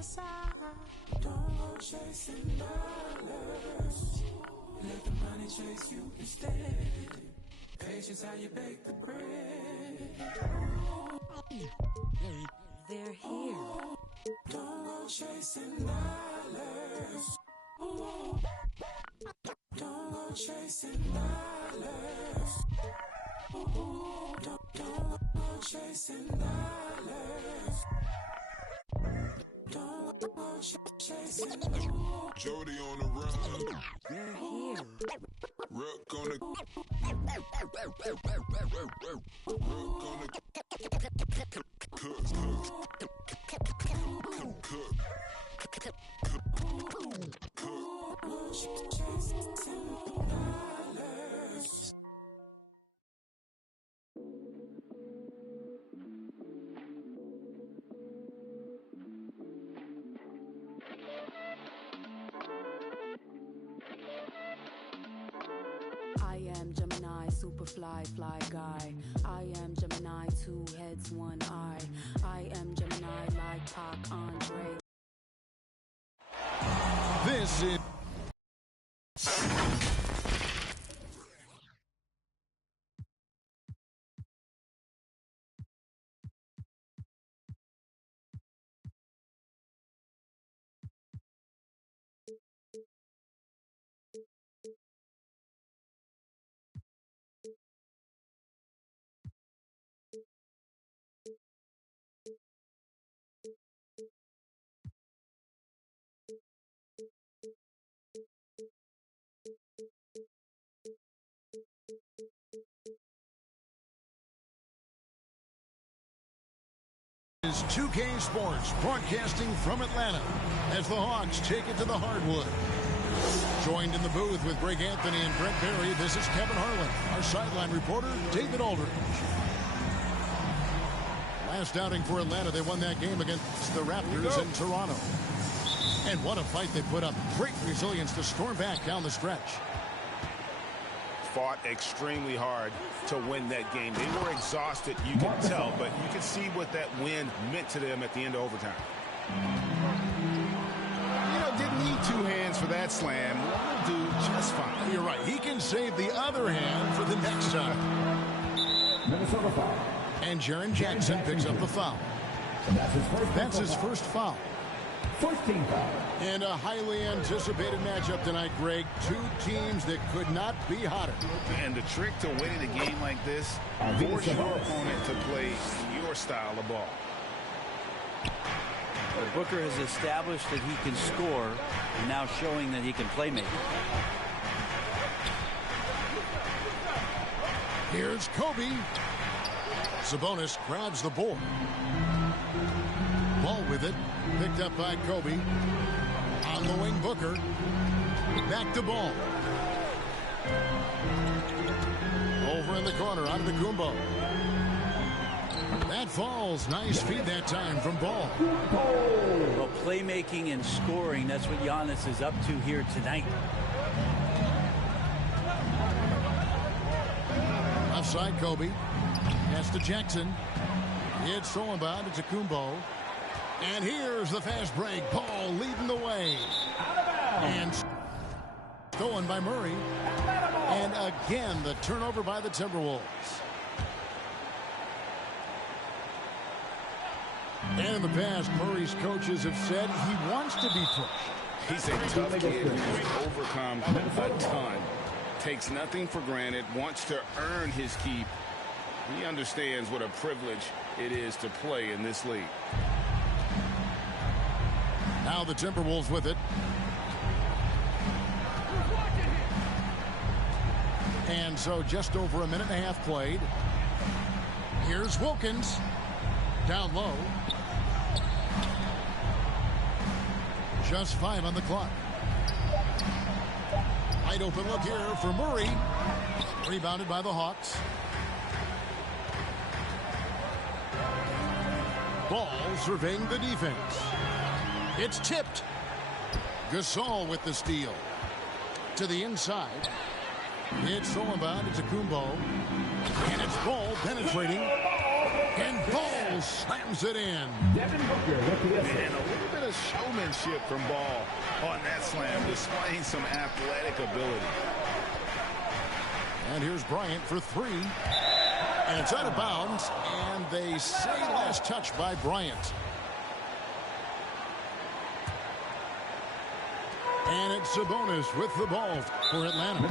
Don't go chasing dollars. Let the money chase you instead. Patience how you bake the bread. They're here. Don't go chasing dollars. Don't go chasing dollars. Don't go chasing dollars. Don't go chasing dollars. Jody on the run. They're here. Rook on the I am Gemini, superfly, fly guy. I am Gemini, 2 heads, 1 eye. I am Gemini, like Pac, Andre. This is is 2K Sports, broadcasting from Atlanta as the Hawks take it to the hardwood. Joined in the booth with Greg Anthony and Brent Barry, this is Kevin Harlan. Our sideline reporter, David Aldridge. Last outing for Atlanta, they won that game against the Raptors in Toronto. And what a fight they put up. Great resilience to storm back down the stretch. Fought extremely hard to win that game. They were exhausted, you can tell, but you can see what that win meant to them at the end of overtime. You know, didn't need 2 hands for that slam. One will do just fine. You're right. He can save the other hand for the next time. Minnesota foul. And Jaren Jackson picks up the foul. That's his first foul. First team foul. And a highly anticipated matchup tonight, Greg. 2 teams that could not be hotter. And the trick to winning a game like this, force your opponent to play your style of ball. Well, Booker has established that he can score, and now showing that he can play make. Here's Kobe. Sabonis grabs the board. Ball with it. Picked up by Kobe. On the wing, Booker. Back to Ball. Over in the corner, out of the Kumbo. That falls. Nice feed that time from Ball. Well, playmaking and scoring, that's what Giannis is up to here tonight. Offside, Kobe. Pass to Jackson. It's Solenbaum. It's a Kumbo. And here's the fast break. Paul leading the way. And stolen by Murray. And again, the turnover by the Timberwolves. And in the past, Murray's coaches have said he wants to be pushed. He's a tough kid who's overcome a ton. Takes nothing for granted, wants to earn his keep. He understands what a privilege it is to play in this league. Now the Timberwolves with it. And so just over a minute and a half played. Here's Wilkins. Down low. Just 5 on the clock. Wide open look here for Murray. Rebounded by the Hawks. Ball surveying the defense. It's tipped. Gasol with the steal. To the inside. It's Solenbaum. It's a Kumbo. And it's Ball penetrating. And Ball slams it in. Devin Booker with the assist. And a little bit of showmanship from Ball on that slam, displaying some athletic ability. And here's Bryant for three. And it's out of bounds. And they say last touch by Bryant. And it's Sabonis with the ball for Atlanta.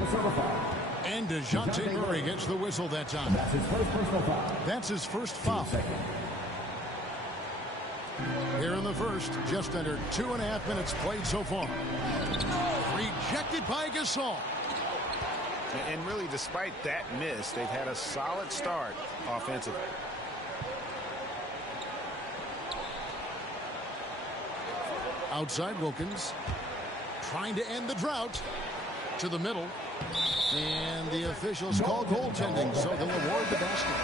And DeJounte Murray gets the whistle that time. That's his first personal foul. That's his first foul. Here in the first, just under 2.5 minutes played so far. Rejected by Gasol. And really, despite that miss, they've had a solid start offensively. Outside Wilkins. Trying to end the drought. To the middle. And the officials call goaltending, so they'll award the basket.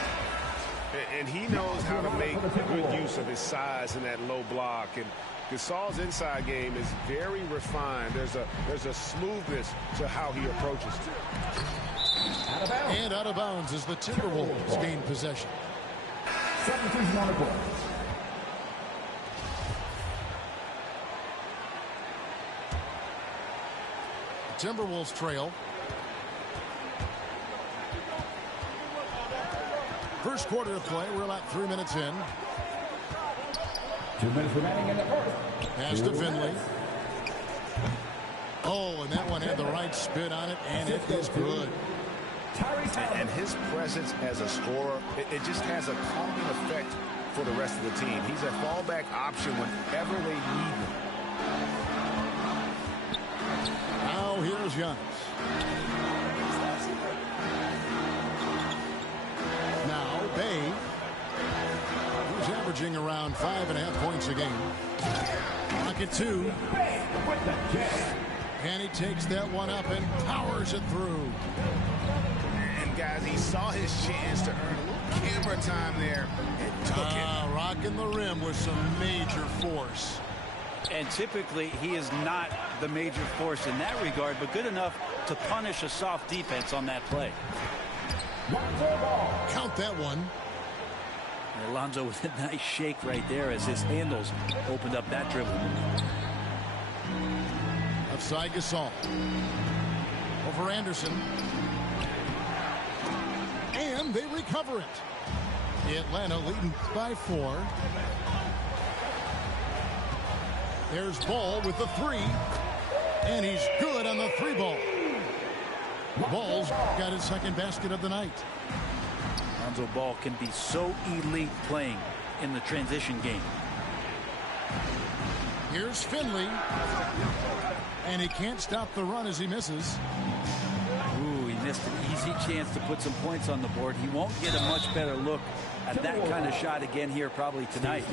And he knows how to make good use of his size in that low block. And Gasol's inside game is very refined. There's a smoothness to how he approaches it. And out of bounds as the Timberwolves gain possession. Substitution on the court. Timberwolves trail. First quarter of play. We're about 3 minutes in. 2 minutes remaining in the first. Pass to Finley. Oh, and that one had the right spin on it, and it is good. And his presence as a scorer, it just has a calming effect for the rest of the team. He's a fallback option whenever they need him. Now here's Giannis. Now Bay, who's averaging around 5.5 points a game. Pocket two. And he takes that one up and powers it through. And guys, he saw his chance to earn a little camera time there and took it. Rocking the rim with some major force. And typically, he is not the major force in that regard, but good enough to punish a soft defense on that play. Count that one. And Alonzo with a nice shake right there as his handles opened up that dribble. Outside Gasol. Over Anderson. And they recover it. Atlanta leading by 4. There's Ball with the 3. And he's good on the 3 ball. Ball's got his second basket of the night. Lonzo Ball can be so elite playing in the transition game. Here's Finley. And he can't stop the run as he misses. Ooh, he missed an easy chance to put some points on the board. He won't get a much better look at that kind of shot again here probably tonight.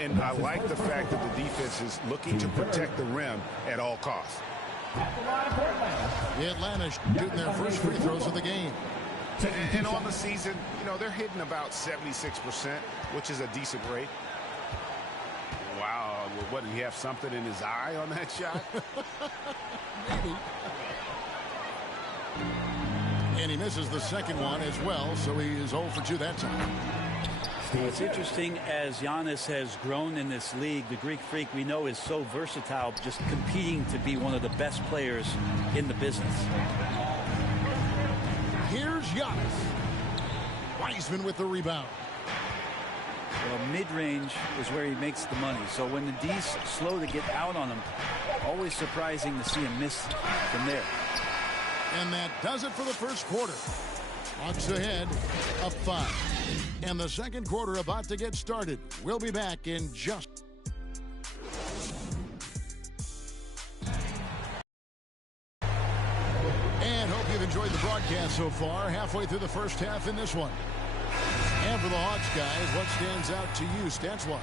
And I like the fact that the defense is looking to protect the rim at all costs. Atlanta shooting their first free throws of the game. And on the season, you know, they're hitting about 76%, which is a decent rate. Wow, what, did he have something in his eye on that shot? Maybe. And he misses the second one as well, so he is 0 for 2 that time. It's interesting as Giannis has grown in this league. The Greek Freak we know is so versatile, just competing to be one of the best players in the business. Here's Giannis. Wiseman with the rebound. Well, mid-range is where he makes the money. So when the D's slow to get out on him, always surprising to see him miss from there. And that does it for the first quarter. Hawks ahead, up 5. And the second quarter about to get started. We'll be back in just... And hope you've enjoyed the broadcast so far. Halfway through the first half in this one. And for the Hawks, guys, what stands out to you stats-wise?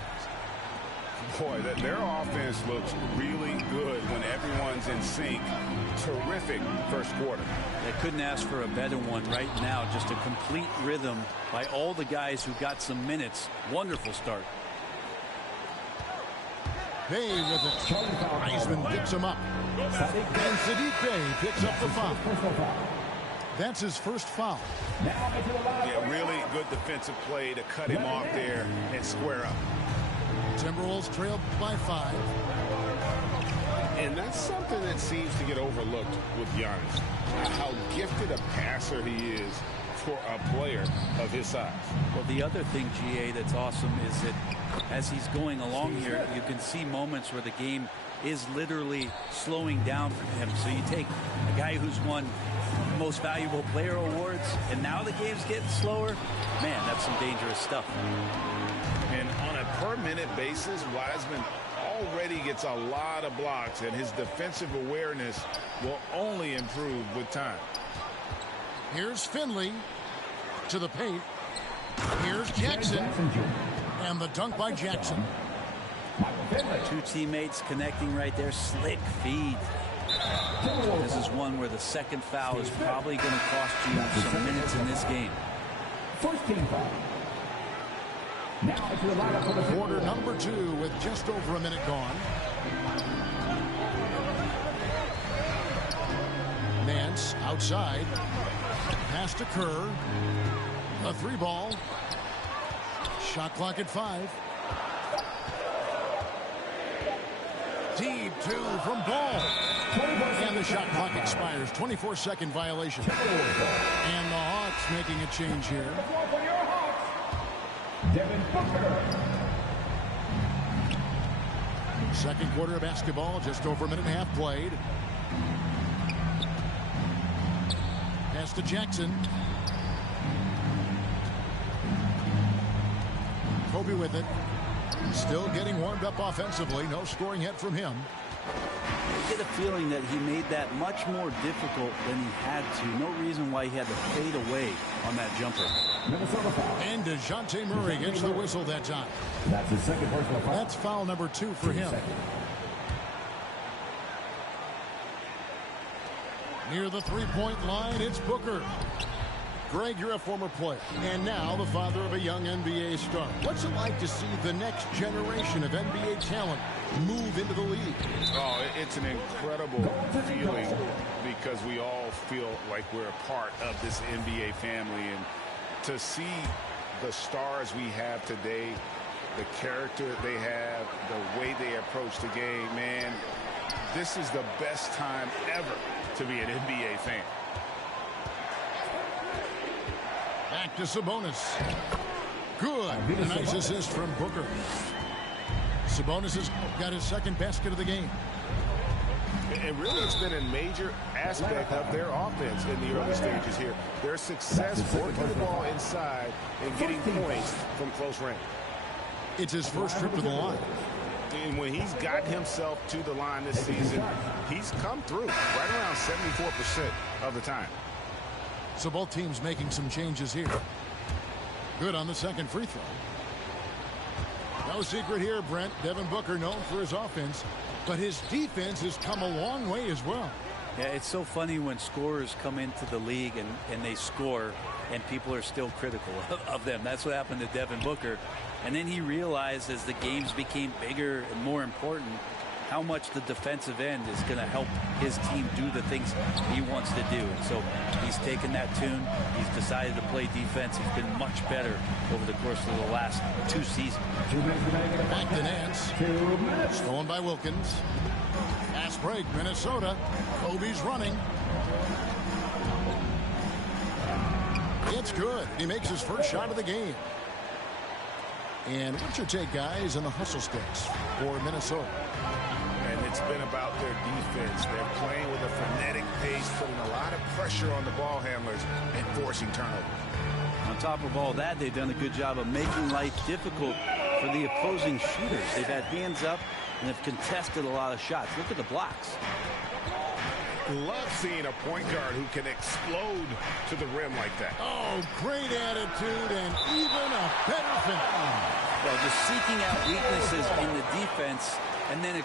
Boy, their offense looks really good when everyone's in sync. Terrific first quarter. They couldn't ask for a better one right now. Just a complete rhythm by all the guys who got some minutes. Wonderful start. Bay with it. Wiseman picks him up. And Saddiq Bey picks up the foul. That's his first foul. Yeah, really good defensive play to cut him off there and square up. Timberwolves trailed by 5. And that's something that seems to get overlooked with Giannis. How gifted a passer he is for a player of his size. Well, the other thing, GA, that's awesome is that as he's going along here, you can see moments where the game is literally slowing down for him. So you take a guy who's won most valuable player awards, and now the game's getting slower. Man, that's some dangerous stuff. And on a per-minute basis, Wiseman already gets a lot of blocks, and his defensive awareness will only improve with time. Here's Finley to the paint. Here's Jackson. And the dunk by Jackson. Two teammates connecting right there. Slick feed. This is one where the second foul is probably going to cost you some minutes in this game. First team foul. Now to the lineup for the Quarter number 2 with just over a minute gone. Nance outside. Pass to Kerr. A 3-ball. Shot clock at 5. Deep 2 from Ball. And the shot clock expires. 24-second violation. And the Hawks making a change here. Devin Booker. Second quarter of basketball, just over a minute and a half played. Pass to Jackson. Kobe with it. Still getting warmed up offensively. No scoring yet from him. I get a feeling that he made that much more difficult than he had to. No reason why he had to fade away on that jumper. And DeJounte Murray gets the whistle that time. That's his second personal foul. That's foul number 2 for him. Near the three-point line, it's Booker. Greg, you're a former player, and now the father of a young NBA star. What's it like to see the next generation of NBA talent move into the league? Oh, it's an incredible feeling because we all feel like we're a part of this NBA family. And to see the stars we have today, the character they have, the way they approach the game, man, this is the best time ever to be an NBA fan. Back to Sabonis. Good. A nice assist from Booker. Sabonis has got his second basket of the game. And really, it's been a major aspect of their offense in the early stages here. Their success working the ball inside and getting points from close range. It's his first trip to the line. And when he's gotten himself to the line this season, he's come through right around 74% of the time. So both teams making some changes here. Good on the second free throw. No secret here, Brent. Devin Booker known for his offense, but his defense has come a long way as well. Yeah, it's so funny when scorers come into the league and they score and people are still critical of them. That's what happened to Devin Booker. And then he realized as the games became bigger and more important how much the defensive end is going to help his team do the things he wants to do. And so he's taken that tune. He's decided to play defense. He's been much better over the course of the last 2 seasons. Back to Nance. Stolen by Wilkins. Fast break, Minnesota. Kobe's running. It's good. He makes his first shot of the game. And what's your take, guys, on the hustle sticks for Minnesota? And it's been about their defense. They're playing with a frenetic pace, putting a lot of pressure on the ball handlers and forcing turnovers. On top of all that, they've done a good job of making life difficult for the opposing shooters. They've had hands up and have contested a lot of shots. Look at the blocks. Love seeing a point guard who can explode to the rim like that. Oh, great attitude and even a better finish. Well, just seeking out weaknesses in the defense and then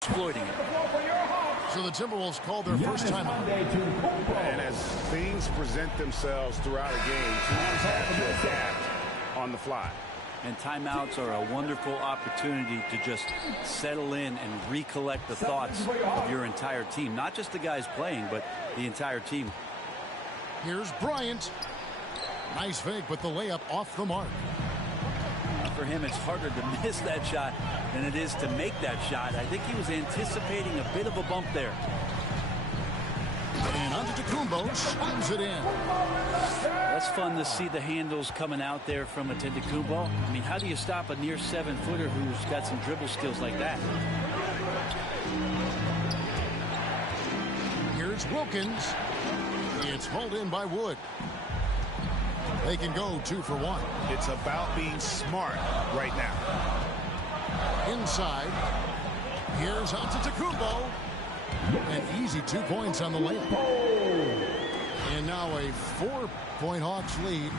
exploiting it. So the Timberwolves called their first timeout. And as things present themselves throughout a game, teams have to adapt on the fly. And timeouts are a wonderful opportunity to just settle in and recollect the thoughts of your entire team. Not just the guys playing, but the entire team. Here's Bryant. Nice fake, but the layup off the mark. For him, it's harder to miss that shot than it is to make that shot. I think he was anticipating a bit of a bump there. And Antetokounmpo slams it in. That's fun to see the handles coming out there from Antetokounmpo. I mean, how do you stop a near 7-footer who's got some dribble skills like that? Here's Wilkins. It's hauled in by Wood. They can go 2 for 1. It's about being smart right now. Inside. Here's Antetokounmpo. An easy 2 points on the layup. And now a 4-point Hawks lead.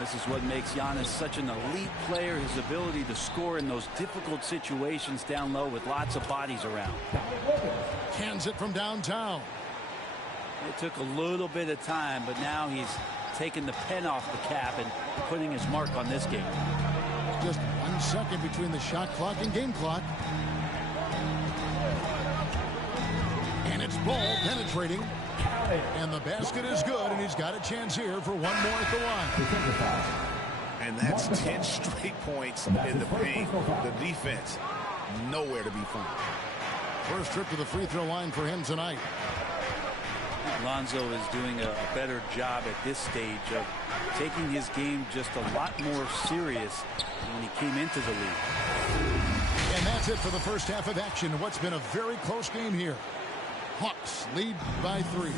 This is what makes Giannis such an elite player, his ability to score in those difficult situations down low with lots of bodies around. Cans it from downtown. It took a little bit of time, but now he's taking the pen off the cap and putting his mark on this game. Just 1 second between the shot clock and game clock. And it's ball penetrating. And the basket is good, and he's got a chance here for 1 more at the line. And that's 10 straight points in the paint. The defense, nowhere to be found. First trip to the free throw line for him tonight. Lonzo is doing a better job at this stage of taking his game just a lot more serious when he came into the league. And that's it for the first half of action. What's been a very close game here. Hawks lead by 3.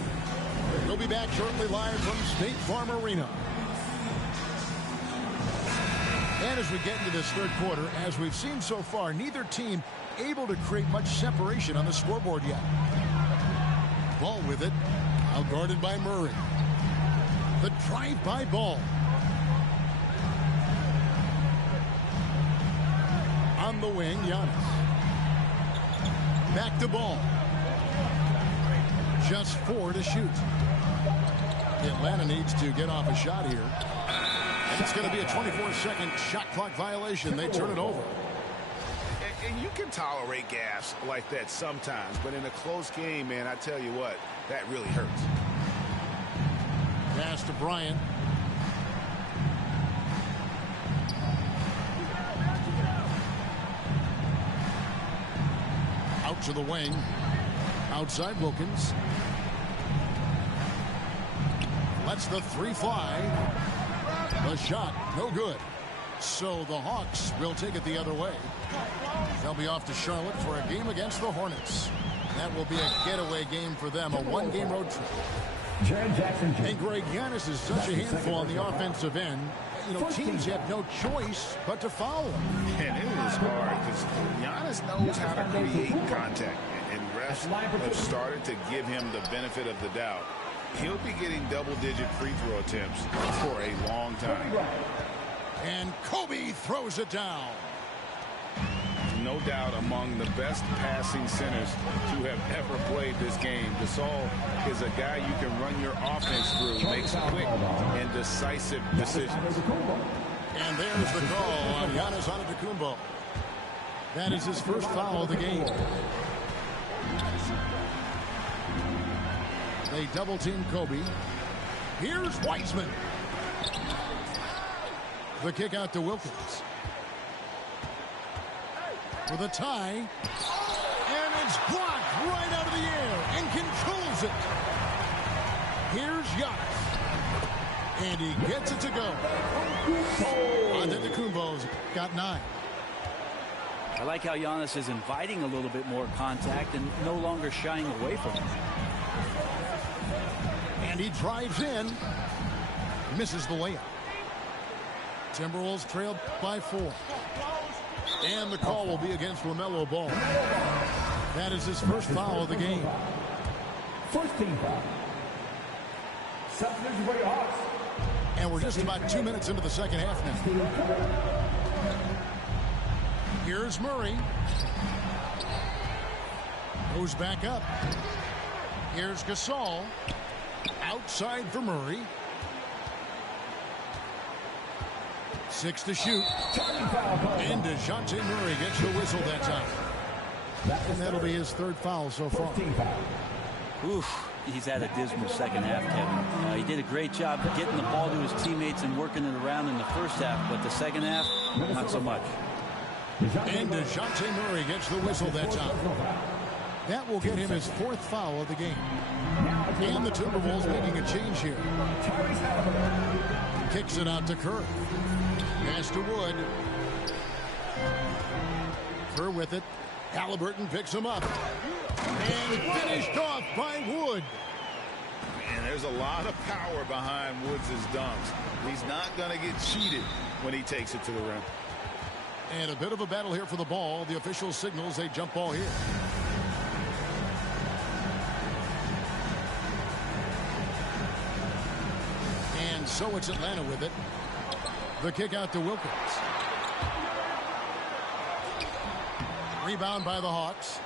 We'll be back shortly live from State Farm Arena. And as we get into this third quarter, as we've seen so far, neither team able to create much separation on the scoreboard yet. Ball with it. Out guarded by Murray. The drive-by ball. On the wing, Giannis. Back to ball. Just 4 to shoot. Atlanta needs to get off a shot here. And it's going to be a 24-second shot clock violation. They turn it over. And you can tolerate gas like that sometimes, but in a close game, man, I tell you what, that really hurts. Pass to Bryant. Out to the wing. Outside Wilkins. Lets the 3 fly. The shot, no good. So the Hawks will take it the other way. They'll be off to Charlotte for a game against the Hornets. That will be a getaway game for them, a 1-game road trip. And Greg, Giannis is such a handful on the offensive end. You know, teams have no choice but to foul him. And it is hard because Giannis knows how to create contact. And refs have started to give him the benefit of the doubt. He'll be getting double-digit free throw attempts for a long time. And Kobe throws it down. No doubt among the best passing centers to have ever played this game. Gasol is a guy you can run your offense through, makes quick and decisive decisions. And there's the call on Giannis Antetokounmpo. That is his first foul of the game. They double team Kobe. Here's Wiseman. The kick out to Wilkins. With a tie. And it's blocked right out of the air and controls it. Here's Giannis. And he gets it to go. Antetokounmpo's got 9. I like how Giannis is inviting a little bit more contact and no longer shying away from it. And he drives in. Misses the layup. Timberwolves trailed by 4. And the call will be against LaMelo Ball. That is his first foul of the game. First team foul. Substitution for the Hawks. And we're just about 2 minutes into the second half now. Here's Murray. Goes back up. Here's Gasol. Outside for Murray. 6 to shoot. And DeJounte Murray gets the whistle that time. And that'll be his third foul so far. Oof. he's had a dismal second half, Kevin. He did a great job getting the ball to his teammates and working it around in the first half, but the second half, not so much. And DeJounte Murray gets the whistle that time. That will get him his 4th foul of the game. And the Timberwolves making a change here. Kicks it out to Kerr. Pass to Wood. Kerr with it. Halliburton picks him up. And finished off by Wood. And there's a lot of power behind Woods' dunks. He's not going to get cheated when he takes it to the rim. And a bit of a battle here for the ball. The official signals a jump ball here. And so it's Atlanta with it. The kick out to Wilkins. Rebound by the Hawks.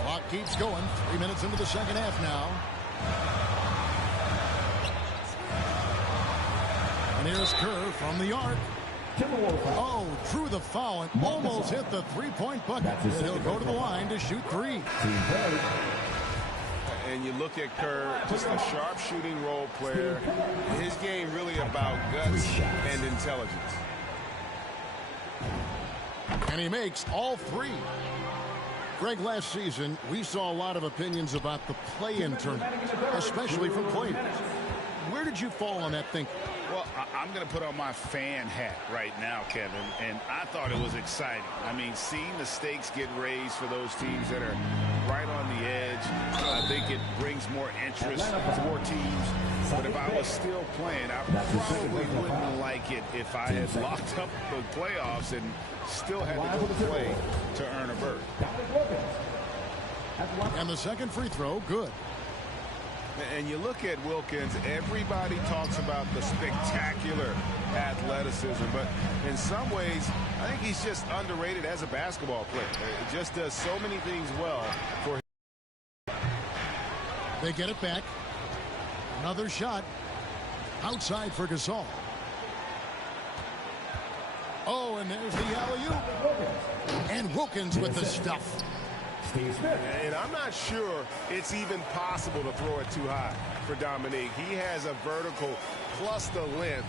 Clock keeps going. 3 minutes into the second half now. And here's Kerr from the arc. Oh, drew the foul and almost hit the three-point bucket. And he'll go to the line to shoot 3. And you look at Kerr, just a sharp shooting role player. His game really about guts and intelligence. And he makes all 3. Greg, last season, we saw a lot of opinions about the play-in tournament, especially from players. Where did you fall on that thinking? Well, I'm going to put on my fan hat right now, Kevin, and I thought it was exciting. I mean, seeing the stakes get raised for those teams that are right on the edge, I think it brings more interest for teams. But if I was still playing, I probably wouldn't like it if I had locked up the playoffs and still had to go play to earn a berth. And the second free throw, good. And you look at Wilkins, everybody talks about the spectacular athleticism, but in some ways, I think he's just underrated as a basketball player. He just does so many things well for him. They get it back. Another shot. Outside for Gasol. Oh, and there's the alley-oop. And Wilkins with the stuff. And I'm not sure it's even possible to throw it too high for Dominique. He has a vertical plus the length,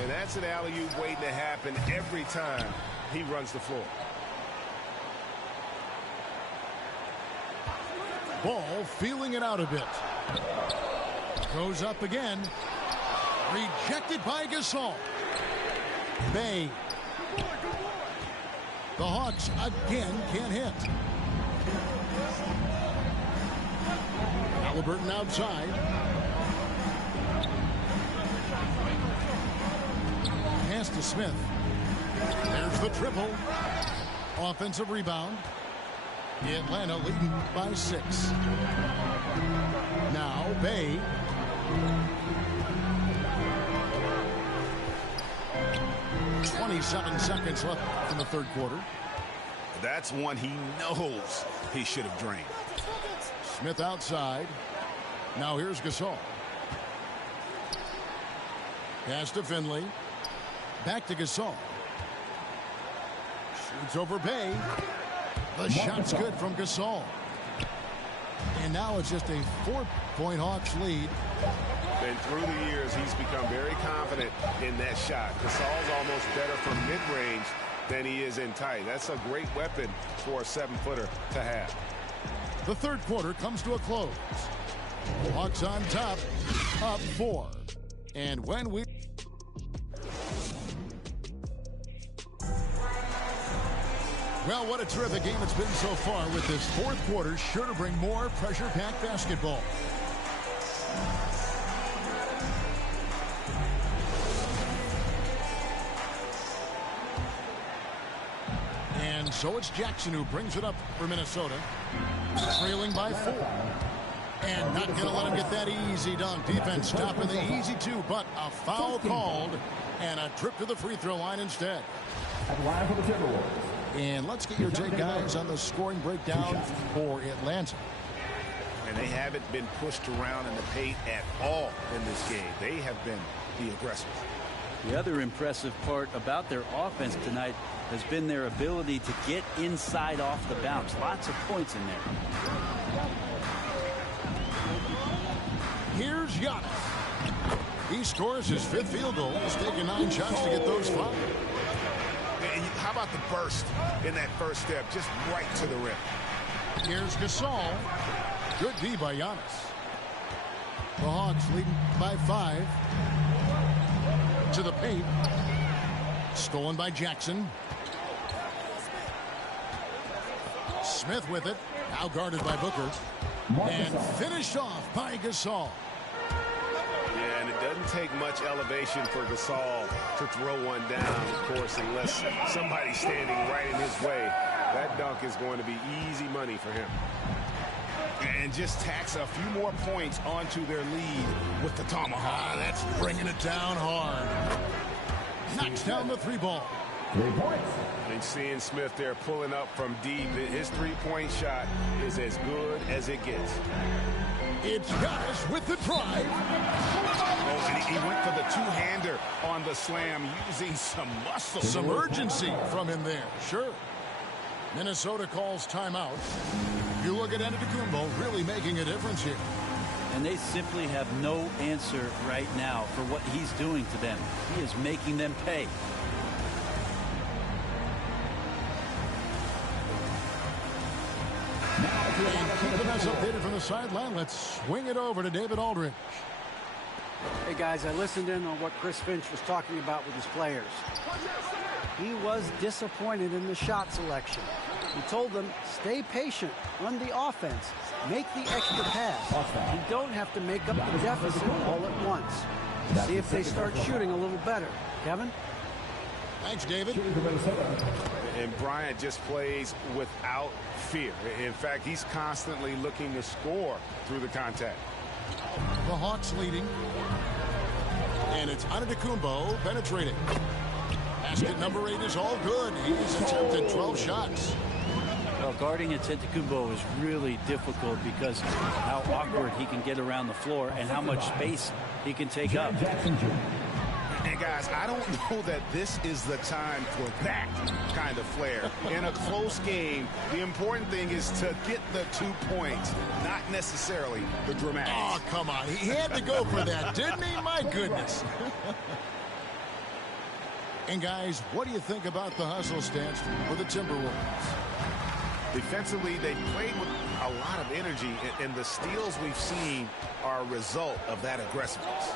and that's an alley-oop waiting to happen every time he runs the floor. Ball feeling it out a bit. Goes up again. Rejected by Gasol. Bay. The Hawks again can't hit. Halliburton outside. Pass to Smith. There's the triple. Offensive rebound. Atlanta leading by 6. Now Bay. .27 seconds left in the third quarter. That's one he knows he should have drained. Smith outside. Now here's Gasol. Pass to Finley. Back to Gasol. Shoots over Bay. The shot's good from Gasol. And now it's just a 4-point Hawks lead. And through the years, he's become very confident in that shot. Gasol's almost better from mid-range than he is in tight. That's a great weapon for a 7-footer to have. The third quarter comes to a close. Hawks on top, up 4. And when we... Well, what a terrific game it's been so far, with this fourth quarter sure to bring more pressure-packed basketball. And so it's Jackson who brings it up for Minnesota. Trailing by 4. And not going to let him get that easy dunk. Defense stopping the easy 2, but a foul called and a trip to the free throw line instead. At the line for the Timberwolves. And let's get your take, guys, on the scoring breakdown for Atlanta. And they haven't been pushed around in the paint at all in this game. They have been the aggressors. The other impressive part about their offense tonight has been their ability to get inside off the bounce. Lots of points in there. Here's Giannis. He scores his 5th field goal. He's taken 9 shots to get those 5. And how about the burst in that first step, just right to the rim. Here's Gasol. Good D by Giannis. The Hawks leading by 5. To the paint. Stolen by Jackson. Smith with it. Now guarded by Booker. And finished off by Gasol. Yeah, and it doesn't take much elevation for Gasol to throw one down, of course, unless somebody's standing right in his way. That dunk is going to be easy money for him. And just tacks a few more points onto their lead with the tomahawk. That's bringing it down hard. Knocks down the 3 ball. 3 points. And seeing Smith there pulling up from deep, his 3-point shot is as good as it gets. It's Giannis with the drive. Oh, and he went for the 2-hander on the slam using some muscle. Some urgency from him there. Sure. Minnesota calls timeout. You look at Antetokounmpo really making a difference here. And they simply have no answer right now for what he's doing to them. He is making them pay. And keeping us updated from the sideline, let's swing it over to David Aldridge. Hey, guys, I listened in on what Chris Finch was talking about with his players. He was disappointed in the shot selection. He told them, stay patient, run the offense, make the extra pass. You don't have to make up the deficit all at once. See if they start shooting a little better. Kevin? Thanks, David. And Bryant just plays without fear. In fact, he's constantly looking to score through the contact. The Hawks leading. And it's Antetokounmpo penetrating. Basket number 8 is all good. He's attempted 12 shots. Well, guarding Antetokounmpo is really difficult because how awkward he can get around the floor and how much space he can take up. And guys, I don't know that this is the time for that kind of flair. In a close game, the important thing is to get the 2 points, not necessarily the dramatics. Oh, come on. He had to go for that, didn't he? My goodness. And guys, what do you think about the hustle stance for the Timberwolves? Defensively, they played with a lot of energy, and the steals we've seen are a result of that aggressiveness.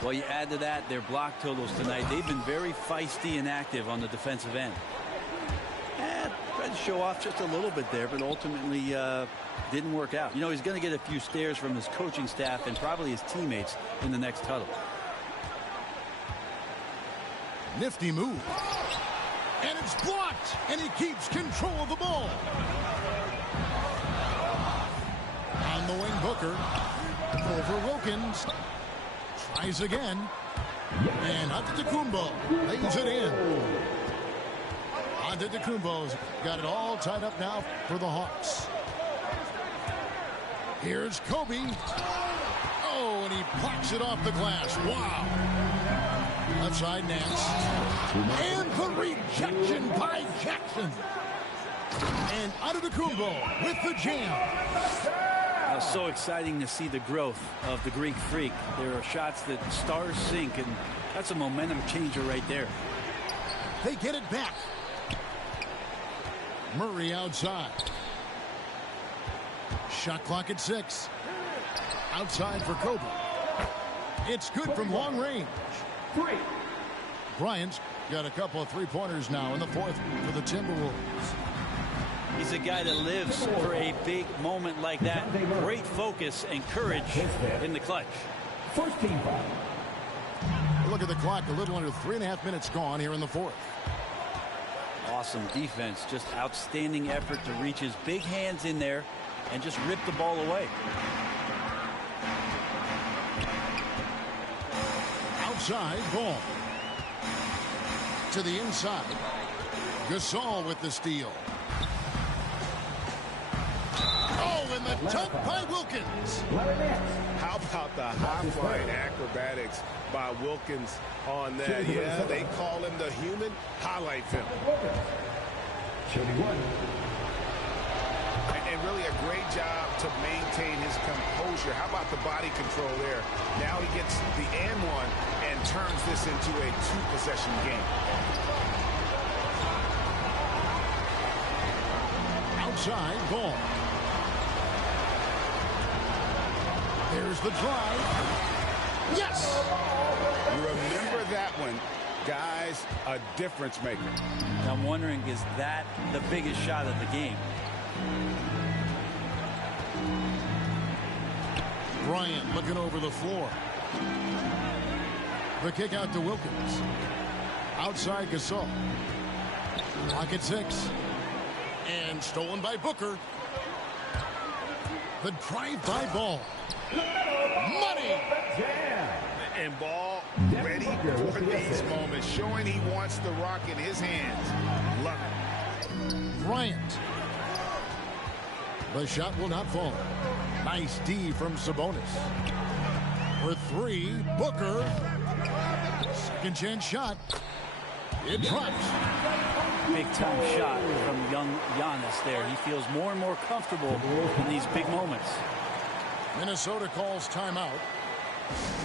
Well, you add to that their block totals tonight. They've been very feisty and active on the defensive end. And tried to show off just a little bit there, but ultimately didn't work out. You know, he's going to get a few stares from his coaching staff and probably his teammates in the next huddle. Nifty move. And it's blocked. And he keeps control of the ball. On the wing, Booker. Over Wilkins. Tries again. And Antetokounmpo lays it in. Antetokounmpo's got it all tied up now for the Hawks. Here's Kobe. Oh, and he blocks it off the glass. Wow. Left side, Nance. And the rejection by Jackson. And Antetokounmpo with the jam. So exciting to see the growth of the Greek Freak. There are shots that stars sink, and that's a momentum changer right there. They get it back. Murray outside. Shot clock at 6. Outside for Kobe. It's good from long range. 3. Bryant's got a couple of three-pointers now in the 4th for the Timberwolves. He's a guy that lives for a big moment like that. Great focus and courage in the clutch. First team foul. Look at the clock. A little under 3.5 minutes gone here in the 4th. Awesome defense. Just outstanding effort to reach his big hands in there and just rip the ball away. Outside ball. To the inside. Gasol with the steal. Oh, and the dunk by Wilkins. How about the high-flying acrobatics by Wilkins on that? Yeah, they call him the human highlight film. And really a great job to maintain his composure. How about the body control there? Now he gets the and one and turns this into a two-possession game. Outside ball. There's the drive. Yes! You remember that one. Guys, a difference maker. I'm wondering, is that the biggest shot of the game? Bryant looking over the floor. The kick out to Wilkins. Outside Gasol. Clock at 6. And stolen by Booker. The drive by Ball. Money! And Ball ready for these moments, showing he wants the rock in his hands. Love it. Bryant. The shot will not fall. Nice D from Sabonis. For 3, Booker. Second chance shot. It drops. Big time shot from young Giannis there. He feels more and more comfortable in these big moments. Minnesota calls timeout.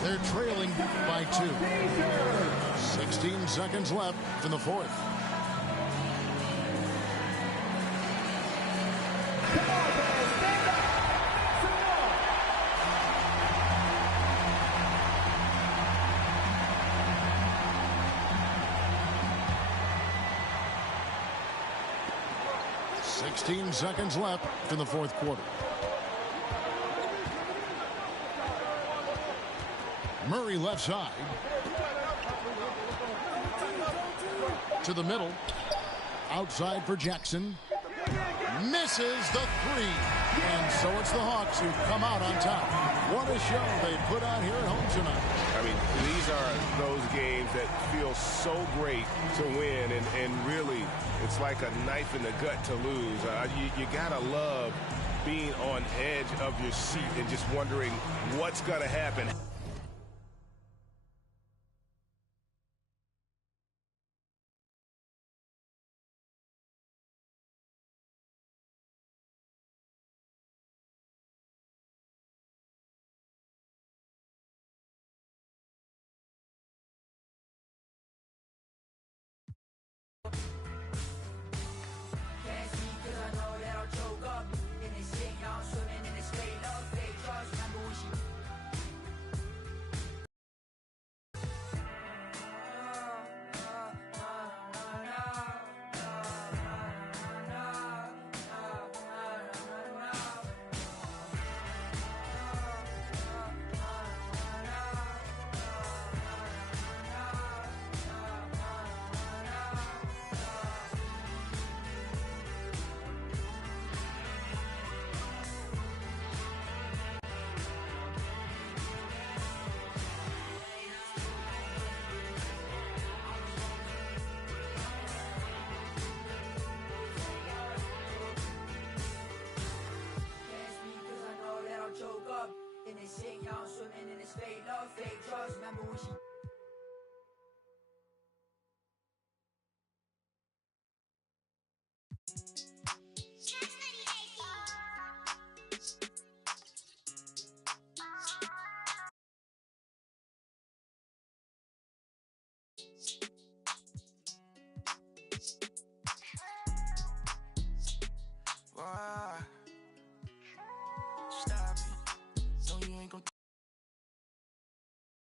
They're trailing by 2. 16 seconds left in the fourth. Seconds left in the fourth quarter. Murray left side. To the middle. Outside for Jackson. Misses the 3. And so it's the Hawks who come out on top. What a show they put on here at home tonight. I mean, these are those games that feel so great to win, and really, it's like a knife in the gut to lose. You gotta love being on edge of your seat and just wondering what's gonna happen.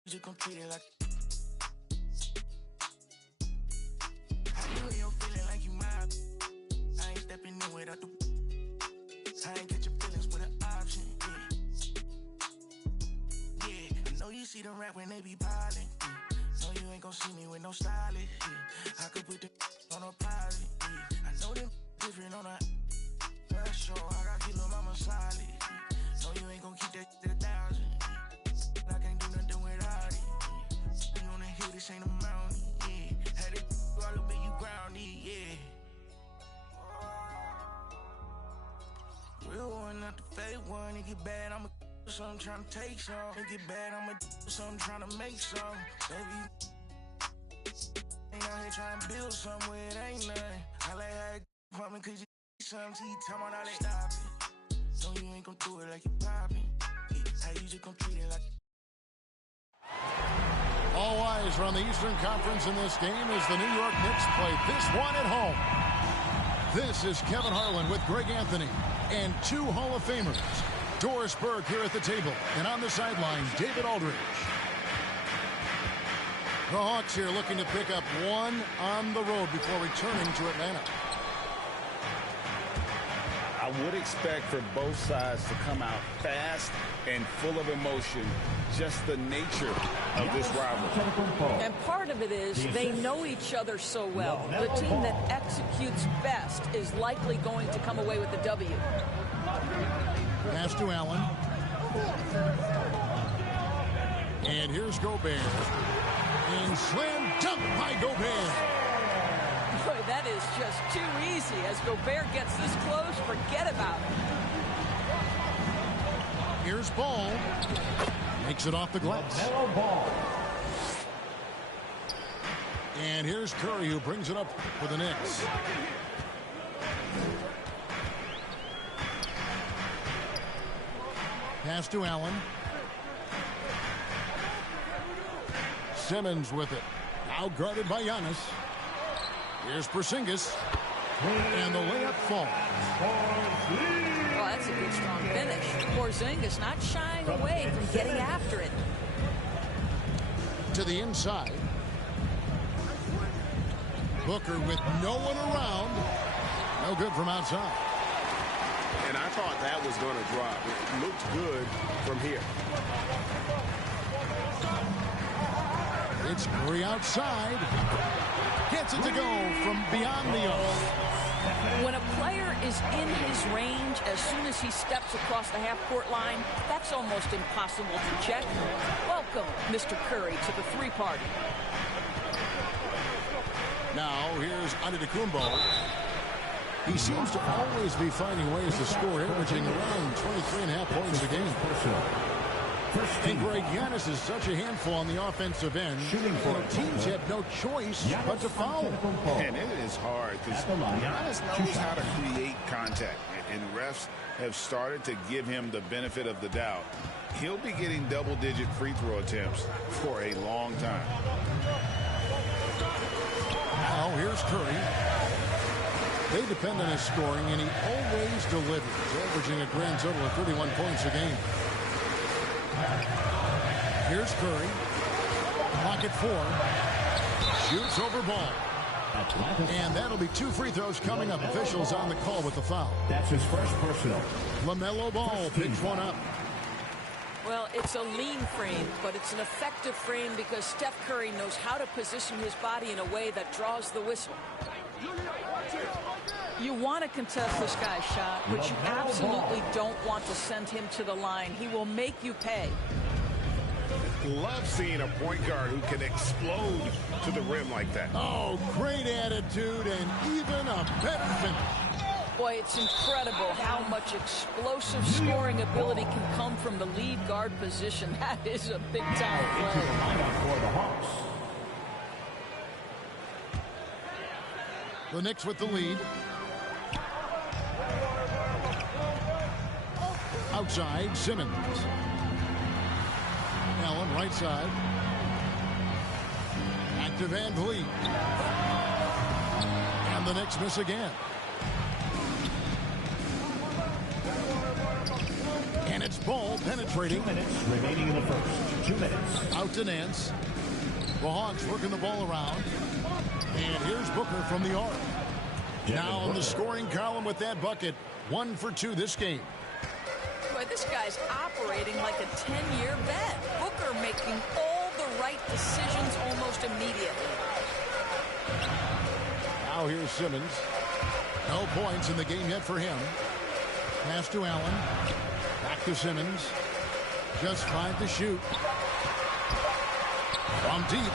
You gon' treat it like I know you're feeling like you mine. I ain't stepping in without the I ain't get your feelings with an option. Yeah, I know you see them rap when they be piling. No, you ain't gon' see me with no stylist. Yeah, I could put the on a pilot. Yeah, I know them different on a show. I got key little mama solid. Yeah, no, you ain't gon' keep that to 1,000. I can't do nothing without it. You wanna hear this ain't a mountain, yeah. Had it all up in you grounded, yeah. Real one, not the When it get bad, I'ma so I'm trying to take some. When it get bad, I'ma so I'm trying to make some. Baby, ain't out here trying to build somewhere it ain't nothing. I like how it for me cause you something. See, time on all that stop it. No, you ain't gon' do it like you poppin'. How you just gon' treat it like. All eyes are on the Eastern Conference in this game as the New York Knicks play this one at home. This is Kevin Harlan with Greg Anthony and two Hall of Famers. Doris Burke here at the table, and on the sideline, David Aldridge. The Hawks here looking to pick up one on the road before returning to Atlanta. I would expect for both sides to come out fast and full of emotion, just the nature of this rivalry. And part of it is they know each other so well. The team that executes best is likely going to come away with the W. Pass to Allen. And here's Gobert. And slam dunk by Gobert. Boy, that is just too easy. As Gobert gets this close, forget about it. Here's Ball. Makes it off the glass. And here's Curry, who brings it up for the Knicks. Pass to Allen. Simmons with it. Now guarded by Giannis. Here's Porzingis. And the layup falls. Well, that's a good strong finish. Porzingis not shying away from getting after it. To the inside. Booker with no one around. No good from outside. And I thought that was going to drop. It looked good from here. It's Curry outside. Gets it to go from beyond the arc. When a player is in his range, as soon as he steps across the half-court line, that's almost impossible to check. Welcome, Mr. Curry, to the three-party. Now, here's Antetokounmpo. He seems to always be finding ways to score, averaging around 23.5 points a game. And Greg, Giannis is such a handful on the offensive end. Teams have no choice but to foul. And it is hard because Giannis knows how to create contact. And refs have started to give him the benefit of the doubt. He'll be getting double-digit free throw attempts for a long time. Now, here's Curry. They depend on his scoring, and he always delivers, averaging a grand total of 31 points a game. Here's Curry. Pocket four. Shoots over Ball. And that'll be 2 free throws coming up. Officials on the call with the foul. That's his first personal. LaMelo Ball picks one up. Well, it's a lean frame, but it's an effective frame because Steph Curry knows how to position his body in a way that draws the whistle. You want to contest this guy's shot, but you absolutely don't want to send him to the line. He will make you pay. Love seeing a point guard who can explode to the rim like that. Oh, great attitude and even a better finish. Boy, it's incredible how much explosive scoring ability can come from the lead guard position. That is a big-time play. The Knicks with the lead. Outside, Simmons. Allen, right side. Back to Van Vliet. And the Knicks miss again. And it's Ball penetrating. 2 minutes remaining in the first. 2 minutes. Out to Nance. The Hawks working the ball around. And here's Booker from the arc. Now on the scoring column with that bucket. 1 for 2 this game. Boy, this guy's operating like a 10-year vet. Booker making all the right decisions almost immediately. Now here's Simmons. No points in the game yet for him. Pass to Allen. Back to Simmons. Just 5 to shoot. From deep.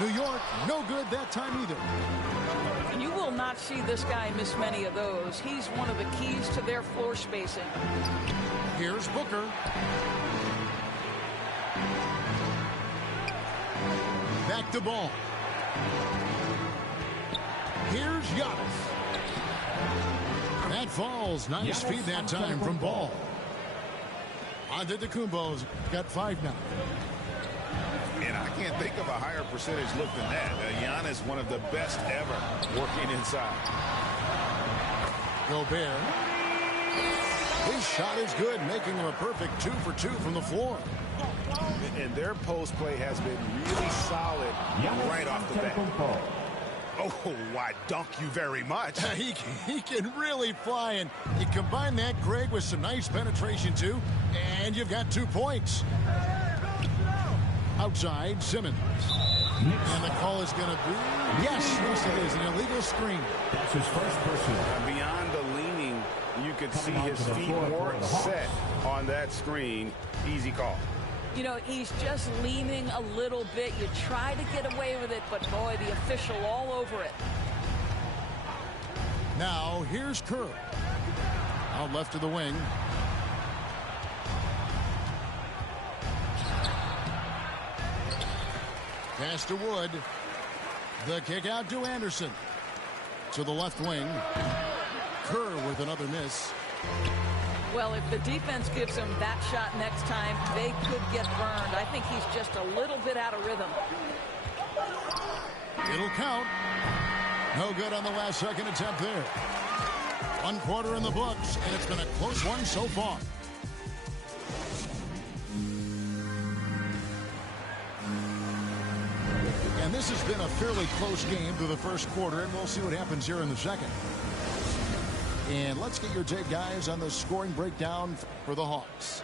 New York, no good that time either. And you will not see this guy miss many of those. He's one of the keys to their floor spacing. Here's Booker. Back to Ball. Here's Giannis. That falls. Nice feed that time from Ball. Antetokounmpo's got 5 now. And I can't think of a higher percentage look than that. Giannis, one of the best ever working inside. Gobert. His shot is good, making him a perfect 2 for 2 from the floor. And their post play has been really solid right off the bat. Oh, why, dunk you very much. He can really fly, and you combine that, Greg, with some nice penetration, too, and you've got 2 points. Outside, Simmons. And the call is going to be, yes, it is, an illegal screen. That's his first personal. Beyond the leaning, you could see his feet weren't set on that screen. Easy call. You know, he's just leaning a little bit. You try to get away with it, but boy, the official all over it. Now, here's Kerr. Out left of the wing. Pass to Wood. The kick out to Anderson. To the left wing. Kerr with another miss. Well, if the defense gives him that shot next time, they could get burned. I think he's just a little bit out of rhythm. It'll count. No good on the last second attempt there. 1 quarter in the books, and it's been a close one so far. And this has been a fairly close game through the first quarter, and we'll see what happens here in the second. And let's get your take, guys, on the scoring breakdown for the Hawks.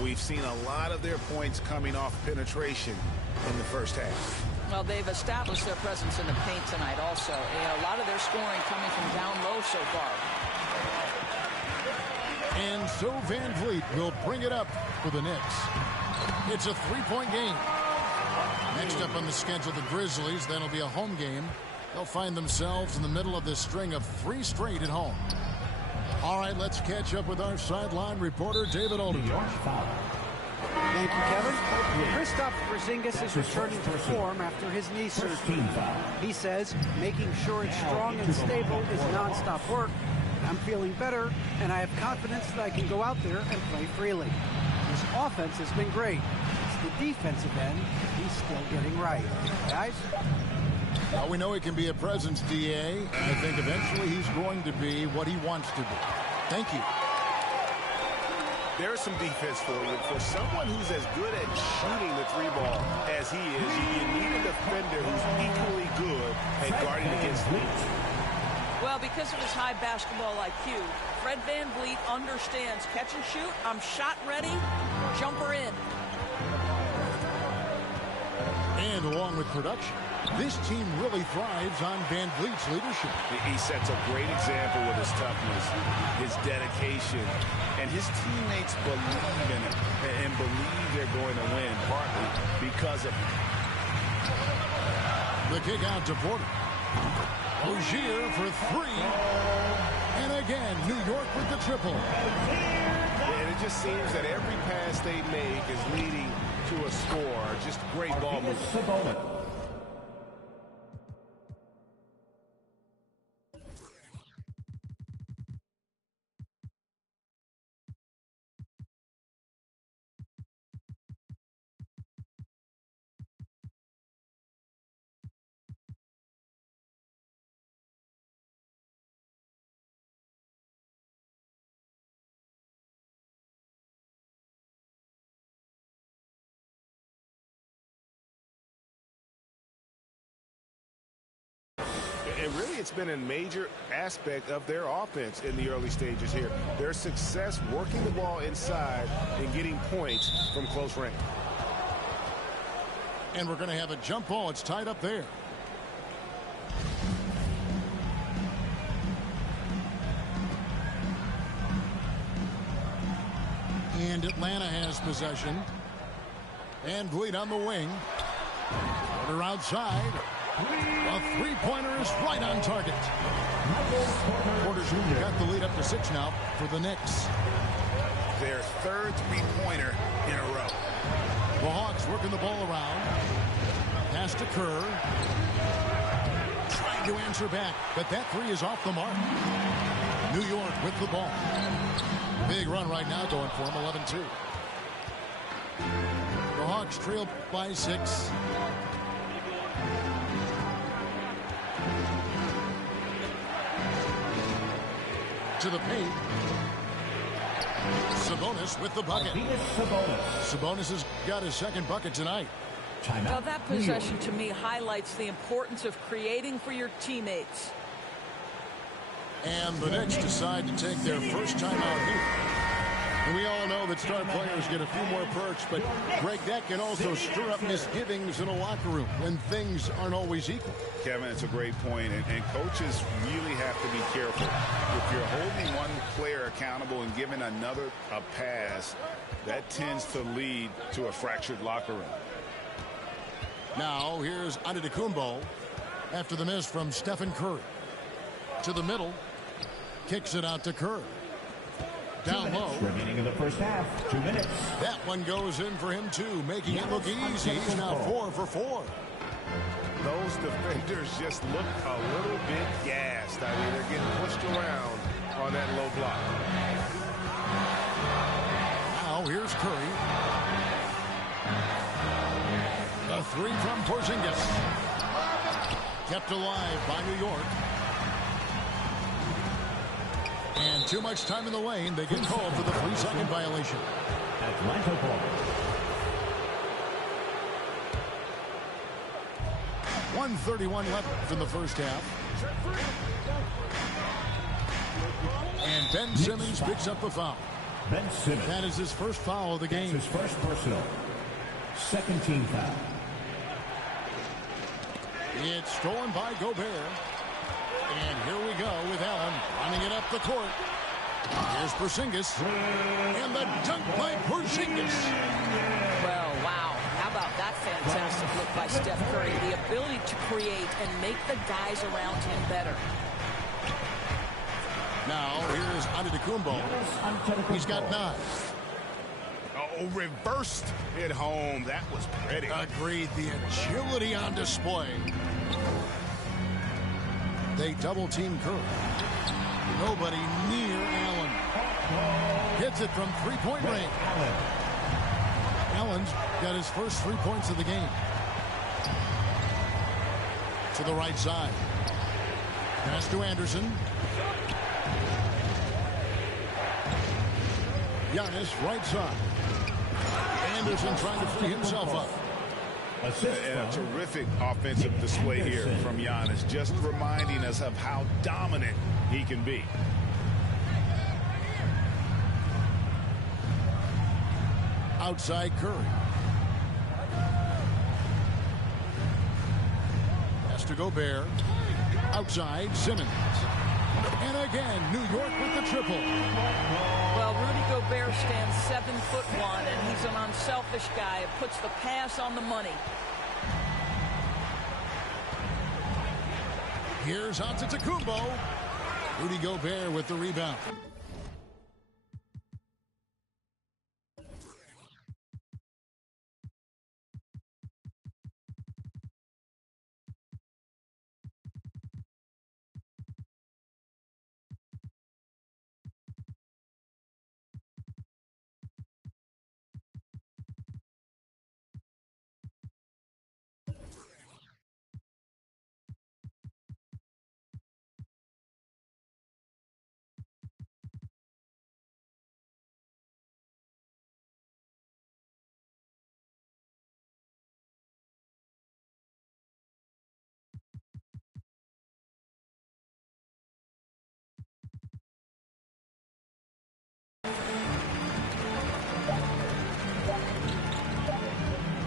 We've seen a lot of their points coming off penetration in the first half. Well, they've established their presence in the paint tonight also. A lot of their scoring coming from down low so far. And so Van Vliet will bring it up for the Knicks. It's a 3-point game. Next up on the schedule, the Grizzlies. That'll be a home game. They'll find themselves in the middle of this string of 3 straight at home. All right, let's catch up with our sideline reporter, David Aldridge. Thank you, Kevin. Kristaps Porzingis is returning to form after his knee surgery. He says making sure it's strong and stable is nonstop work. I'm feeling better, and I have confidence that I can go out there and play freely. His offense has been great. It's the defensive end he's still getting right. Guys? Well, we know he can be a presence, D.A. I think eventually he's going to be what he wants to be. Thank you. There's some defense for you. For someone who's as good at shooting the 3-ball as he is, you need a defender who's equally good at guarding against lead. Well, because of his high basketball IQ, Fred Van Vliet understands catch and shoot. I'm shot ready. Jumper in. And along with production, this team really thrives on Van Vliet's leadership. He sets a great example with his toughness, his dedication, and his teammates believe in it and believe they're going to win, partly because of it. The kick out to Porter. Rozier for 3. And again, New York with the triple. And it just seems that every pass they make is leading to a score. Just great ball movement. And really, it's been a major aspect of their offense in the early stages here. Their success working the ball inside and getting points from close range. And we're going to have a jump ball. It's tied up there. And Atlanta has possession. Van Vliet on the wing. Porter outside. A three-pointer is right on target. Porter's got the lead up to 6 now for the Knicks. Their third three-pointer in a row. The Hawks working the ball around. Pass to Kerr. Trying to answer back, but that three is off the mark. New York with the ball. Big run right now going for him, 11-2. The Hawks trail by 6. To the paint. Sabonis with the bucket. Sabonis has got his second bucket tonight. Now that possession to me highlights the importance of creating for your teammates. And the Knicks decide to take their first time out here. And we all know that star players get a few more perks, but Greg, that can also stir up misgivings in a locker room when things aren't always equal. Kevin, it's a great point, and coaches really have to be careful. If you're holding one player accountable and giving another a pass, that tends to lead to a fractured locker room. Now here's Antetokounmpo after the miss from Stephen Curry. To the middle, kicks it out to Kerr. Down low. Remaining in the first half, 2 minutes. That one goes in for him too, making it look easy. He's now 4 for 4. Those defenders just look a little bit gassed. I mean, they're getting pushed around on that low block. Now here's Curry. A three from Porzingis. Kept alive by New York. And too much time in the lane. They get called for the 3-second violation. Atlanta ball. 1:31 left in the first half. And Ben Simmons picks up the foul. Ben Simmons. That is his first foul of the game. His first personal. Second team foul. It's stolen by Gobert. And here we go with Allen running it up the court. Here's Porzingis. And the dunk by Porzingis. Well, wow. How about that fantastic look by Steph Curry? The ability to create and make the guys around him better. Now, here's Antetokounmpo. He's got 9. Oh, reversed at home. That was pretty. Agreed. The agility on display. They double-team Curry. Nobody near Allen. Hits it from three-point range. Allen's got his first 3 points of the game. To the right side. Pass to Anderson. Giannis, right side. Anderson trying to free himself up. And a terrific offensive display here from Giannis, just reminding us of how dominant he can be. Outside Curry. Has to Gobert. Outside Simmons. And again, New York with the triple. Well, Rudy Gobert stands 7'1", and he's an unselfish guy. It puts the pass on the money. Here's Antetokounmpo. Rudy Gobert with the rebound.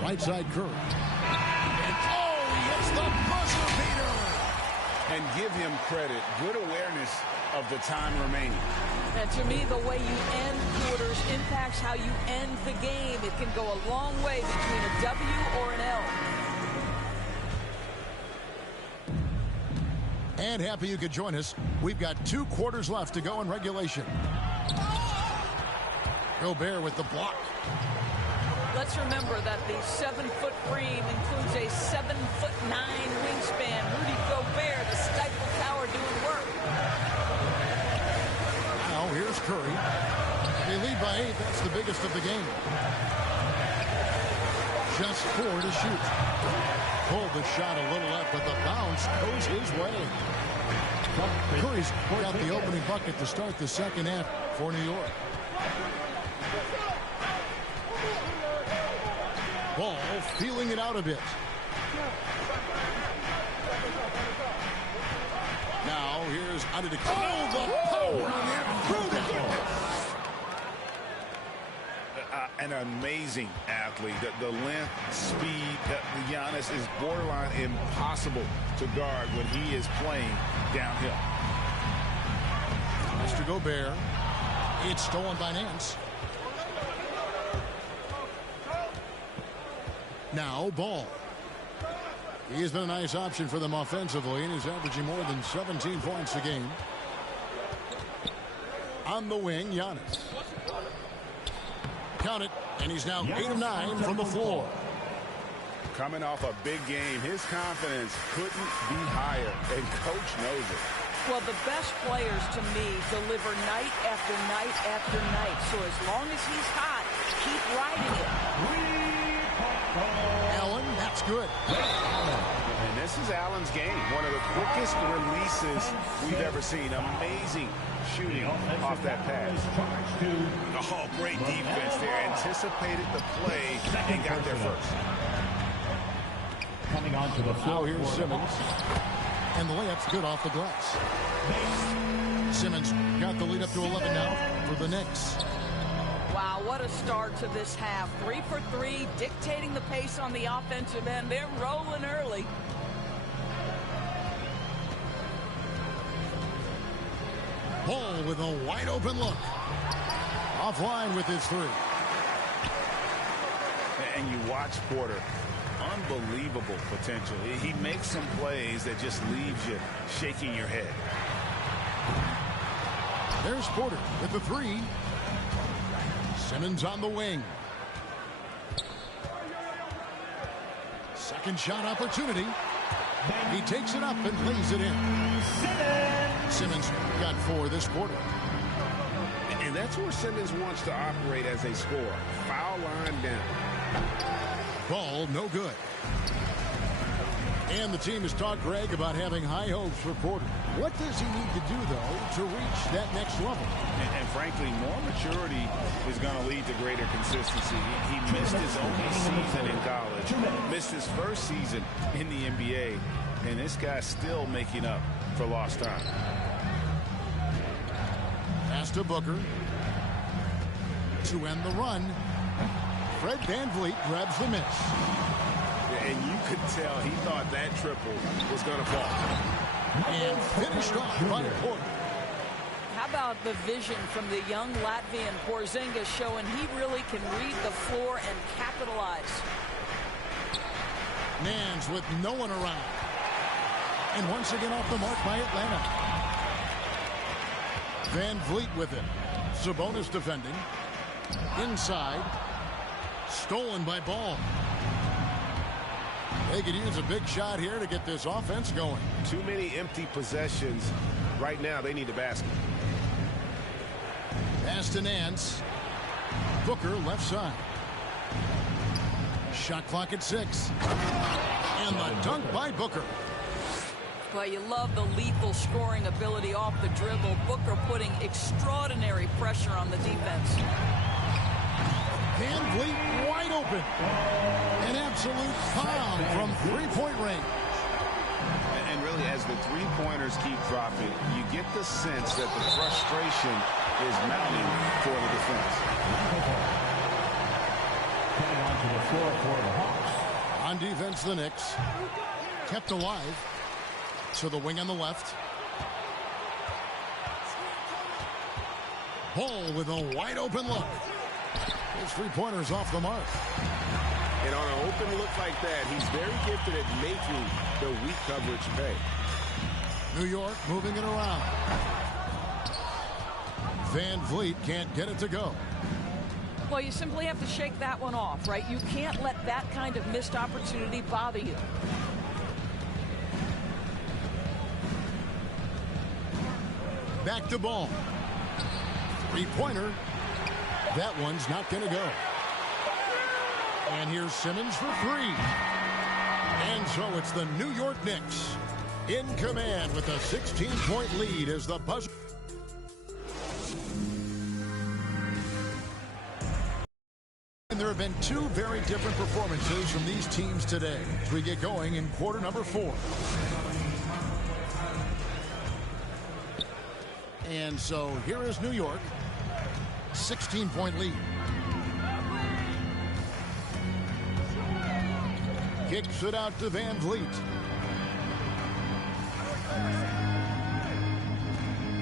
Right side Curry. And he hits the buzzer beater. And give him credit. Good awareness of the time remaining. And to me, the way you end quarters impacts how you end the game. It can go a long way between a W or an L. And happy you could join us. We've got 2 quarters left to go in regulation. Gobert with the block. Let's remember that the 7-foot frame includes a 7'9" wingspan. Rudy Gobert, the Stifle Tower, doing work. Now here's Curry. They lead by 8. That's the biggest of the game. Just 4 to shoot. Pulled the shot a little up, but the bounce goes his way. Curry's got the opening bucket to start the second half for New York. Ball feeling it out a bit. Now here's Antetokounmpo. Oh, the power on that through the An amazing athlete. The length, speed, Giannis is borderline impossible to guard when he is playing downhill. Mr. Gobert. It's stolen by Nance. Now Ball. He has been a nice option for them offensively, and is averaging more than 17 points a game. On the wing, Giannis. Count it, and he's now 8 of 9 from the floor. Coming off a big game, his confidence couldn't be higher, and coach knows it. Well, the best players, to me, deliver night after night after night. So as long as he's hot, keep riding it. Allen, that's good. And this is Allen's game. One of the quickest releases we've ever seen. Amazing shooting off that pass. Oh, great defense there. Anticipated the play and got there first. Coming on to the floor. Now here's Simmons. And the layup's good off the glass. Simmons got the lead up to 11 now for the Knicks. Wow, what a start to this half. 3 for 3, dictating the pace on the offensive end. They're rolling early. Ball with a wide open look. Offline with his 3. And you watch Porter. Unbelievable potential. He makes some plays that just leaves you shaking your head. There's Porter with the 3. Simmons on the wing. Second shot opportunity. He takes it up and lays it in. Simmons got 4 this quarter. And that's where Simmons wants to operate as a scorer. Foul line down. Ball no good. And the team has talked, Greg, about having high hopes for Porter. What does he need to do, though, to reach that next level? And frankly, more maturity is going to lead to greater consistency. He missed his only season in college, missed his first season in the NBA, and this guy's still making up for lost time. Pass to Booker. To end the run, Fred VanVleet grabs the miss. And you could tell he thought that triple was going to fall. And finished off by Porter. How about the vision from the young Latvian Porzingis, showing he really can read the floor and capitalize. Nance with no one around. And once again off the mark by Atlanta. VanVleet with it. Sabonis defending. Inside. Stolen by Ball. They could use a big shot here to get this offense going. Too many empty possessions. Right now, they need a basket. Pass to Nance. Booker left side. Shot clock at 6. And the dunk by Booker. Well, you love the lethal scoring ability off the dribble. Booker putting extraordinary pressure on the defense. VanVleet wide open. An absolute bomb from three-point range. And really, as the three-pointers keep dropping, you get the sense that the frustration is mounting for the defense. Coming onto the floor for the Hawks. On defense, the Knicks kept alive. To the wing on the left. Ball with a wide open look. His three-pointers off the mark. And on an open look like that, he's very gifted at making the weak coverage pay. New York moving it around. Van Vliet can't get it to go. Well, you simply have to shake that one off, right? You can't let that kind of missed opportunity bother you. Back to ball. Three-pointer. That one's not going to go. And here's Simmons for three. And so it's the New York Knicks in command with a 16-point lead as the buzzer. And there have been two very different performances from these teams today as we get going in quarter number 4. And so here is New York, 16-point lead. Kicks it out to Van Vliet.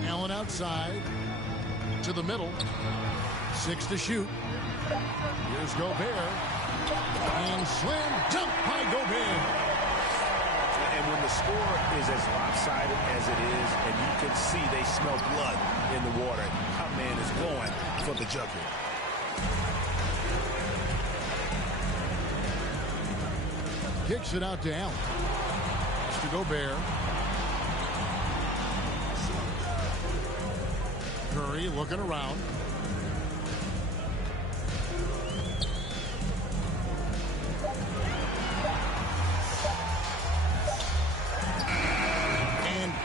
Allen outside to the middle. 6 to shoot. Here's Gobert. And slam dunk by Gobert. And when the score is as lopsided as it is, and you can see they smell blood in the water, our man is going for the jugular. Kicks it out to Allen. It's to Gobert. Curry looking around.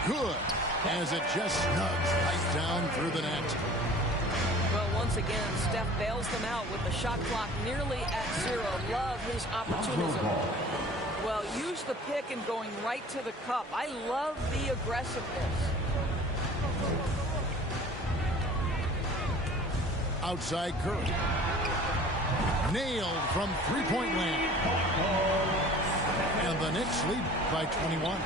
Good, as it just snugs right down through the net. Well, once again, Steph bails them out with the shot clock nearly at 0. Love his opportunism. Well, use the pick and going right to the cup. I love the aggressiveness. Outside Curry. Nailed from three-point land. And the Knicks lead by 21.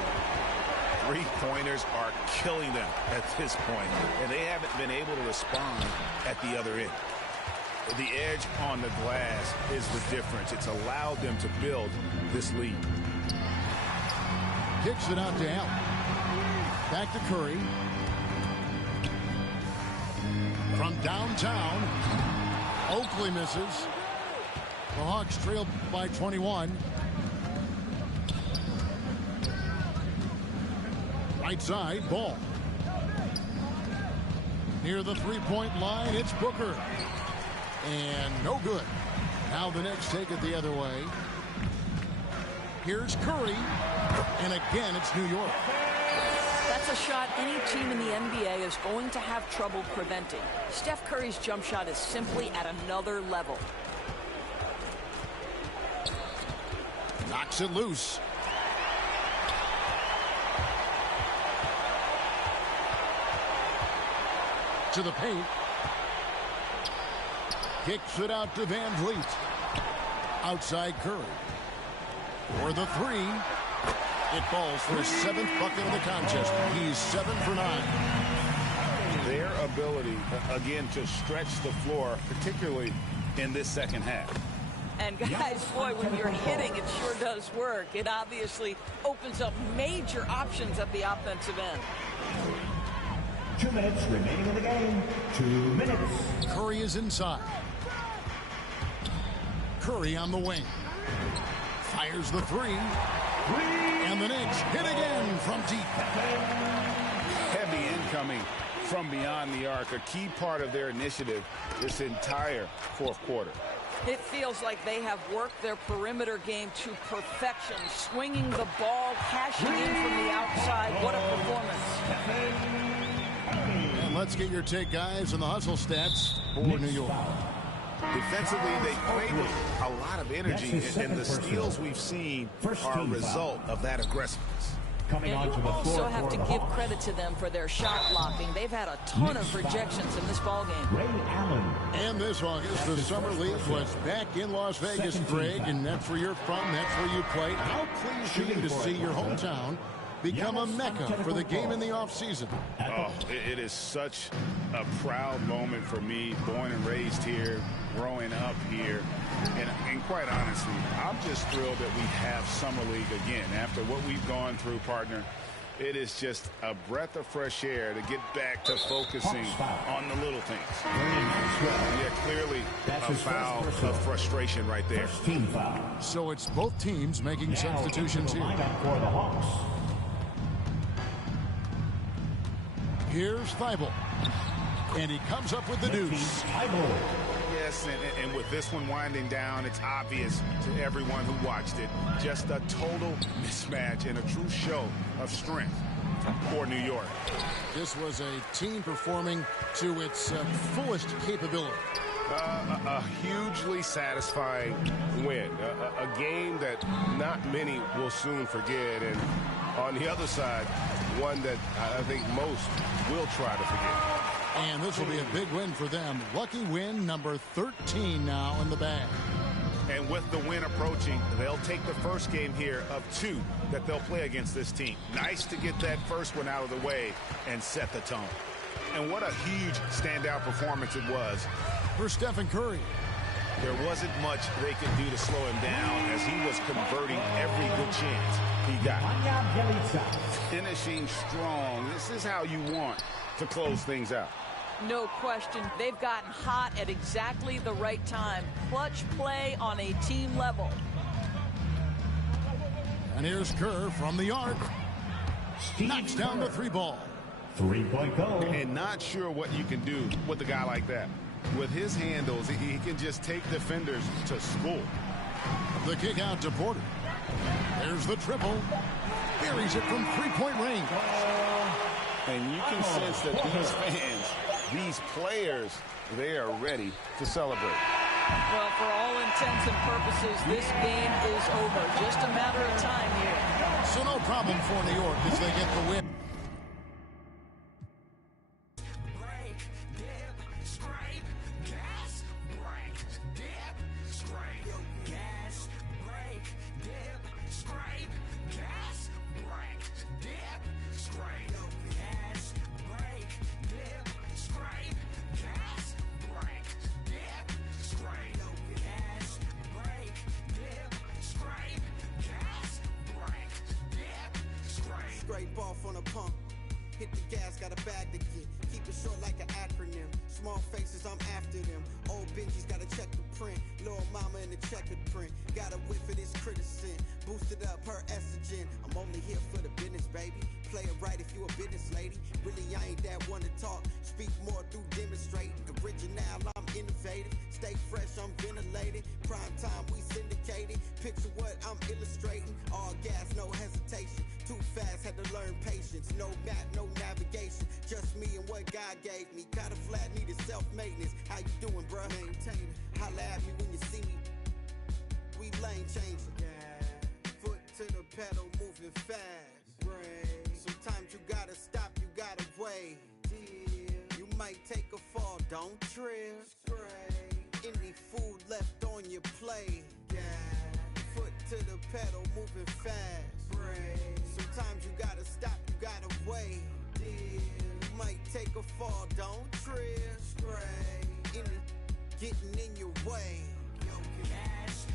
Three-pointers are killing them at this point, and they haven't been able to respond at the other end. The edge on the glass is the difference. It's allowed them to build this lead. Kicks it out to Allen. Back to Curry. From downtown, Oakley misses. The Hawks trail by 21. Right side, Ball. Near the three-point line, it's Booker. And no good. Now the Knicks take it the other way. Here's Curry. And again, it's New York. That's a shot any team in the NBA is going to have trouble preventing. Steph Curry's jump shot is simply at another level. Knocks it loose. To the paint. Kicks it out to Van Vliet. Outside Curry. For the three. It falls for his 7th bucket of the contest. He's 7 for 9. Their ability, again, to stretch the floor, particularly in this second half. And guys, boy, when you're hitting, it sure does work. It obviously opens up major options at the offensive end. 2 minutes remaining in the game. 2 minutes. Curry is inside. Curry on the wing. Fires the three. And the Knicks hit again from deep. Heavy incoming from beyond the arc. A key part of their initiative this entire fourth quarter. It feels like they have worked their perimeter game to perfection. Swinging the ball, cashing in from the outside. What a performance. And let's get your take, guys, on the hustle stats for New York. Defensively, they play with a lot of energy, and the steals we've seen are a result of that aggressiveness. And you also have to give credit to them for their shot blocking. They've had a ton of rejections in this ballgame. And this August, the Summer League was back in Las Vegas, Greg, and that's where you're from, that's where you play. How pleased are you to see your hometown become a mecca for the game in the offseason? Oh, it is such a proud moment for me, born and raised here, growing up here. And quite honestly, I'm just thrilled that we have Summer League again. After what we've gone through, partner, It is just a breath of fresh air to get back to focusing on the little things. Yeah, clearly a foul of frustration right there. So it's both teams making substitutions here. Here's Thibault. And he comes up with the deuce. Yes, and with this one winding down, it's obvious to everyone who watched it. Just a total mismatch and a true show of strength for New York. This was a team performing to its fullest capability. A hugely satisfying win. A game that not many will soon forget. And on the other side, one that I think most will try to forget. And this will be a big win for them. Lucky win number 13 now in the bag. And with the win approaching, they'll take the first game here of 2 that they'll play against this team. Nice to get that first one out of the way and set the tone. And what a huge standout performance it was for Stephen Curry. There wasn't much they could do to slow him down as he was converting every good chance he got. Finishing strong. This is how you want to close things out. No question. They've gotten hot at exactly the right time. Clutch play on a team level. And here's Kerr from the arc. Knocks down the 3-ball. 3-point goal. And not sure what you can do with a guy like that. With his handles, he can just take defenders to school. The kick out to Porter. There's the triple. Buries it from 3-point range. And you can sense that these fans, these players, they are ready to celebrate. Well, for all intents and purposes, this game is over. Just a matter of time here. So no problem for New York as they get the win. Scrape off on a pump, hit the gas, got a bag to get. Keep it short like an acronym. Small faces, I'm after them. Old Benji's gotta check the print. Little mama in the checkered print. Got a whiff of this criticism. Boosted up her estrogen. I'm only here for the business, baby. Play it right if you a business lady. Really, I ain't that one to talk. Speak more through demonstrating. Original, I'm innovative. Stay fresh, I'm ventilated. Prime time, we syndicated. Picture what I'm illustrating. All gas, no hesitation. Too fast, had to learn patience. No map, no navigation. Just me and what God gave me. Got a flat, needed self-maintenance. How you doing, bruh? Maintain it. Holla at me when you see me. We lane changing. Yeah. Foot to the pedal, moving fast. Brain. Sometimes you gotta stop, you gotta wait. You might take a fall, don't trip. Any food left on your plate. Yeah. Foot to the pedal, moving fast. Sometimes you gotta stop, you gotta wait. You might take a fall, don't trip. Any getting in your way. Yo, gas.